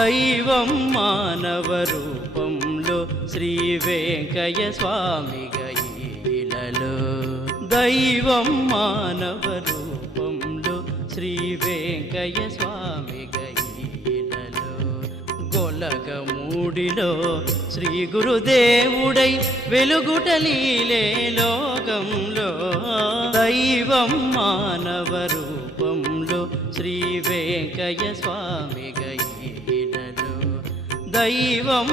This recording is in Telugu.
దైవం మానవ రూపంలో శ్రీ వెంకయ్య స్వామి గైలలో దైవం మానవ రూపంలో శ్రీ వెంకయ్య స్వామి గైలలో గొలగమూడిలో శ్రీ గురుదేవుడై వెలుగుటలీలే లోకంలో దైవం మానవ రూపంలో శ్రీ వెంకయ్య స్వామి గైలలో దైవం